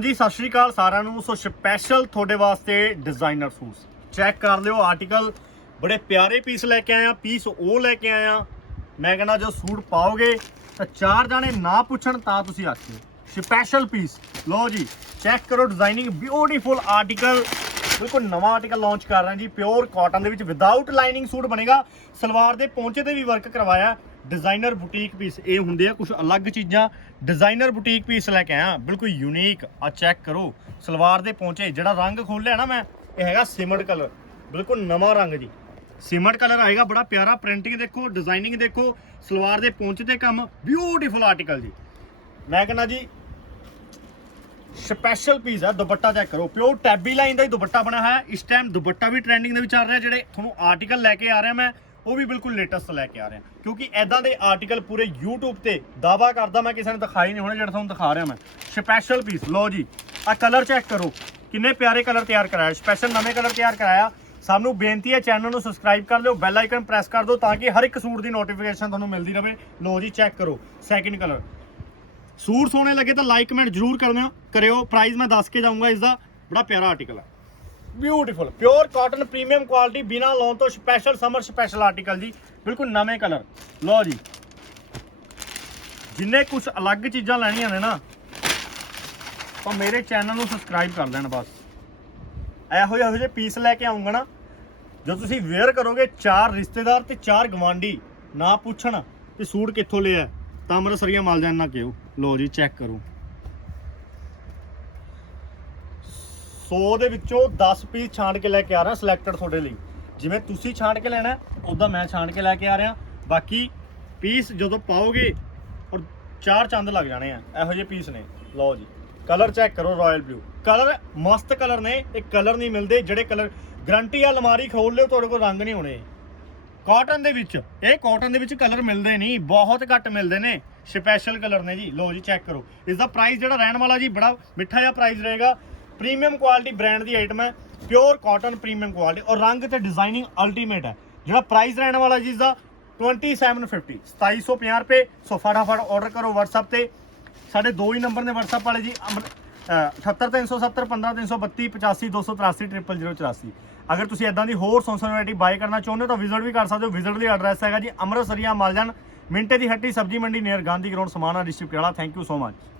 ਜੀ ਸਤਿ ਸ਼੍ਰੀ ਅਕਾਲ ਸਾਰਿਆਂ ਨੂੰ। ਸੋ ਸਪੈਸ਼ਲ ਤੁਹਾਡੇ ਵਾਸਤੇ ਡਿਜ਼ਾਈਨਰ ਸੂਟਸ ਚੈੱਕ ਕਰ ਲਿਓ ਆਰਟੀਕਲ ਬੜੇ ਪਿਆਰੇ ਪੀਸ ਲੈ ਕੇ ਆਇਆ ਪੀਸ ਉਹ ਲੈ ਕੇ ਆਇਆ। ਮੈਂ ਕਹਿੰਦਾ ਜੋ ਸੂਟ ਪਾਓਗੇ, ਤਾਂ ਚਾਰ ਜਾਣੇ ਨਾ ਪੁੱਛਣ ਤਾਂ ਤੁਸੀਂ ਆਖਿਓ। ਸਪੈਸ਼ਲ ਪੀਸ ਲਓ ਜੀ ਚੈੱਕ ਕਰੋ ਡਿਜ਼ਾਈਨਿੰਗ ਬਿਊਟੀਫੁਲ ਆਰਟੀਕਲ ਬਿਲਕੁਲ ਨਵਾਂ ਆਰਟੀਕਲ ਲਾਂਚ ਕਰ ਰਹੇ ਜੀ। ਪਿਓਰ ਕਾਟਨ ਦੇ ਵਿੱਚ ਵਿਦਆਊਟ ਲਾਈਨਿੰਗ ਸੂਟ ਬਣੇਗਾ। ਸਲਵਾਰ ਦੇ ਪੌਂਚੇ ਤੇ ਵੀ ਵਰਕ ਕਰਵਾਇਆ। ਡਿਜ਼ਾਈਨਰ ਬੁਟੀਕ ਪੀਸ ਇਹ ਹੁੰਦੇ ਆ ਕੁਝ ਅਲੱਗ ਚੀਜ਼ਾਂ। ਡਿਜ਼ਾਈਨਰ ਬੁਟੀਕ ਪੀਸ ਲੈ ਕੇ ਆਇਆ, ਬਿਲਕੁਲ ਯੂਨੀਕ ਆ ਚੈੱਕ ਕਰੋ। ਸਲਵਾਰ ਦੇ ਪਹੁੰਚੇ ਜਿਹੜਾ ਰੰਗ ਖੋਲਿਆ ਨਾ ਮੈਂ, ਇਹ ਹੈਗਾ ਸਿਮਟ ਕਲਰ ਬਿਲਕੁਲ ਨਵਾਂ ਰੰਗ ਜੀ। ਸਿਮਟ ਕਲਰ ਆਏਗਾ, ਬੜਾ ਪਿਆਰਾ ਪ੍ਰਿੰਟਿੰਗ ਦੇਖੋ ਡਿਜ਼ਾਈਨਿੰਗ ਦੇਖੋ, ਸਲਵਾਰ ਦੇ ਪਹੁੰਚ ਤੇ ਕੰਮ ਬਿਊਟੀਫੁਲ ਆਰਟੀਕਲ ਜੀ। ਮੈਂ ਕਹਿੰਦਾ ਜੀ ਸਪੈਸ਼ਲ ਪੀਸ ਹੈ ਦੁਪੱਟਾ ਚੈੱਕ ਕਰੋ। ਪਿਓਰ ਟੈਬੀ ਲਾਈਨ ਦਾ ਹੀ ਦੁਪੱਟਾ ਬਣਿਆ ਹੋਇਆ, ਇਸ ਟਾਈਮ ਦੁਪੱਟਾ ਵੀ ਟ੍ਰੈਂਡਿੰਗ ਦੇ ਵਿੱਚ ਚੱਲ ਰਿਹਾ, ਜਿਹੜੇ ਤੁਹਾਨੂੰ ਆਰਟੀਕਲ ਲੈ ਕੇ ਆ ਰਿਹਾ ਮੈਂ ਉਹ ਵੀ ਬਿਲਕੁਲ ਲੇਟੈਸਟ ਲੈ ਕੇ ਆ ਰਿਹਾ ਕਿਉਂਕਿ ਐਦਾਂ ਦੇ ਆਰਟੀਕਲ ਪੂਰੇ YouTube ਤੇ ਦਾਵਾ ਕਰਦਾ ਮੈਂ ਕਿਸੇ ਨੇ ਦਿਖਾਈ ਨਹੀਂ ਹੋਣੇ ਜਿਹੜਾ ਤੁਹਾਨੂੰ ਦਿਖਾ ਰਿਹਾ ਮੈਂ। ਸਪੈਸ਼ਲ ਪੀਸ ਲਓ ਜੀ ਆ ਕਲਰ ਚੈੱਕ ਕਰੋ। ਕਿੰਨੇ ਪਿਆਰੇ ਕਲਰ ਤਿਆਰ ਕਰਾਇਆ ਸਪੈਸ਼ਲ ਨਵੇਂ ਕਲਰ ਤਿਆਰ ਕਰਾਇਆ। ਸਾਨੂੰ ਬੇਨਤੀ ਹੈ ਚੈਨਲ ਨੂੰ ਸਬਸਕ੍ਰਾਈਬ ਕਰ ਲਿਓ ਬੈਲ ਆਈਕਨ ਪ੍ਰੈਸ ਕਰ ਦਿਓ ਤਾਂ ਕਿ ਹਰ ਇੱਕ ਸੂਟ ਦੀ ਨੋਟੀਫਿਕੇਸ਼ਨ ਤੁਹਾਨੂੰ ਮਿਲਦੀ ਰਹੇ ਲਓ ਜੀ ਚੈੱਕ ਕਰੋ ਸੈਕਿੰਡ ਕਲਰ ਸੂਟ ਸੋਹਣੇ ਲੱਗੇ ਤਾਂ ਲਾਈਕ ਕਮੈਂਟ ਜਰੂਰ ਕਰਨਾ, ਕਰਿਓ। ਪ੍ਰਾਈਸ ਮੈਂ ਦੱਸ ਕੇ ਜਾਊਂਗਾ ਇਸ ਦਾ ਬੜਾ ਪਿਆਰਾ ਆਰਟੀਕਲ ਹੈ beautiful pure cotton premium quality ਬਿਨਾ ਲੋਨ ਤੋਂ ਸਪੈਸ਼ਲ ਸਮਰ ਸਪੈਸ਼ਲ ਆਰਟੀਕਲ ਜੀ। ਬਿਲਕੁਲ ਨਵੇਂ ਕਲਰ ਲਓ ਜੀ। ਜਿੰਨੇ ਕੁਝ ਅਲੱਗ ਚੀਜ਼ਾਂ ਲੈਣੀਆਂ ਨੇ ਨਾ, ਤਾਂ ਮੇਰੇ ਚੈਨਲ ਨੂੰ ਸਬਸਕ੍ਰਾਈਬ ਕਰ ਲੈਣ ਬਸ। ਇਹੋ ਜਿਹੇ ਇਹੋ ਜਿਹੇ ਪੀਸ ਲੈ ਕੇ ਆਉਂਗਾ ਨਾ ਜਦੋਂ ਤੁਸੀਂ ਵੇਅਰ ਕਰੋਗੇ ਚਾਰ ਰਿਸ਼ਤੇਦਾਰ ਤੇ ਚਾਰ ਗਵਾਂਢੀ ਨਾ ਪੁੱਛਣ ਕਿ ਸੂਟ ਕਿੱਥੋਂ ਲਿਆ। ਤਾਂ ਅੰਮ੍ਰਿਤਸਰੀਆ ਮਾਲ ਜਾਣ ਨਾ ਕਿਉ? ਲੋ ਜੀ ਚੈੱਕ ਕਰੋ। 100 ਦੇ ਵਿੱਚੋਂ 10 ਪੀਸ ਛਾਂਟ ਕੇ ਲੈ ਕੇ ਆ ਰਿਹਾ ਸਿਲੈਕਟਡ ਤੁਹਾਡੇ ਲਈ। ਜਿਵੇਂ ਤੁਸੀਂ ਛਾਂਟ ਕੇ ਲੈਣਾ ਉਦਾਂ ਮੈਂ ਛਾਂਟ ਕੇ ਲੈ ਕੇ ਆ ਰਿਹਾ। ਬਾਕੀ ਪੀਸ ਜਦੋਂ ਪਾਓਗੇ, ਔਰ ਚਾਰ ਚੰਦ ਲੱਗ ਜਾਣੇ ਆ, ਇਹੋ ਜਿਹੇ ਪੀਸ ਨੇ। ਲਓ ਜੀ ਕਲਰ ਚੈੱਕ ਕਰੋ ਰਾਇਲ ਬਲੂ ਕਲਰ ਮਸਤ ਕਲਰ ਨੇ, ਇਹ ਕਲਰ ਨਹੀਂ ਮਿਲਦੇ, ਜਿਹੜੇ ਕਲਰ ਗਰੰਟੀ ਆ ਅਲਮਾਰੀ ਖੋਲ ਲਿਓ, ਤੁਹਾਡੇ ਕੋਲ ਰੰਗ ਨਹੀਂ ਹੋਣੇ। ਕਾਟਨ ਦੇ ਵਿੱਚ, ਇਹ ਕਾਟਨ ਦੇ ਵਿੱਚ ਕਲਰ ਮਿਲਦੇ ਨਹੀਂ, ਬਹੁਤ ਘੱਟ ਮਿਲਦੇ ਨੇ। ਸਪੈਸ਼ਲ ਕਲਰ ਨੇ ਜੀ, ਲਓ ਜੀ ਚੈੱਕ ਕਰੋ। ਇਸ ਦਾ ਪ੍ਰਾਈਸ ਜਿਹੜਾ ਰਹਿਣ ਵਾਲਾ ਜੀ, ਬੜਾ ਮਿੱਠਾ ਜਿਹਾ ਪ੍ਰਾਈਸ ਰਹੇਗਾ। ਪ੍ਰੀਮੀਅਮ ਕੁਆਲਿਟੀ ਬ੍ਰਾਂਡ ਦੀ ਆਈਟਮ ਹੈ ਪਿਓਰ ਕਾਟਨ ਪ੍ਰੀਮੀਅਮ ਕੁਆਲਿਟੀ ਔਰ ਰੰਗ ਤੇ ਡਿਜ਼ਾਈਨਿੰਗ ਅਲਟੀਮੇਟ ਹੈ। ਜਿਹੜਾ ਪ੍ਰਾਈਸ ਰਹਿਣ ਵਾਲਾ ਜੀ ਇਸ ਦਾ 2750 2750 ਰੁਪਏ। ਸੋ ਫਟਾਫਟ ਆਰਡਰ ਕਰੋ WhatsApp ਤੇ। ਸਾਡੇ ਦੋ ਹੀ ਨੰਬਰ ਨੇ WhatsApp ਵਾਲੇ ਜੀ 78370 15332 85 283 00084 ਅਗਰ ਤੁਸੀਂ ਇਦਾਂ ਦੀ ਹੋਰ ਸੌਂਸਨੈਲਿਟੀ ਬਾਈ ਕਰਨਾ ਚਾਹੁੰਦੇ ਹੋ ਤਾਂ ਵਿਜ਼ਿਟ ਵੀ ਕਰ ਸਕਦੇ ਹੋ। ਵਿਜ਼ਿਟ ਦੀ ਐਡਰੈਸ ਹੈਗਾ ਜੀ, ਅੰਮ੍ਰਿਤਸਰੀਆ, ਮਾਲਜਨ, ਮਿੰਟੇ ਦੀ ਹੱਟੀ, ਸਬਜ਼ੀ ਮੰਡੀ near Gandhi ground Samana district Patiala. Thank you so much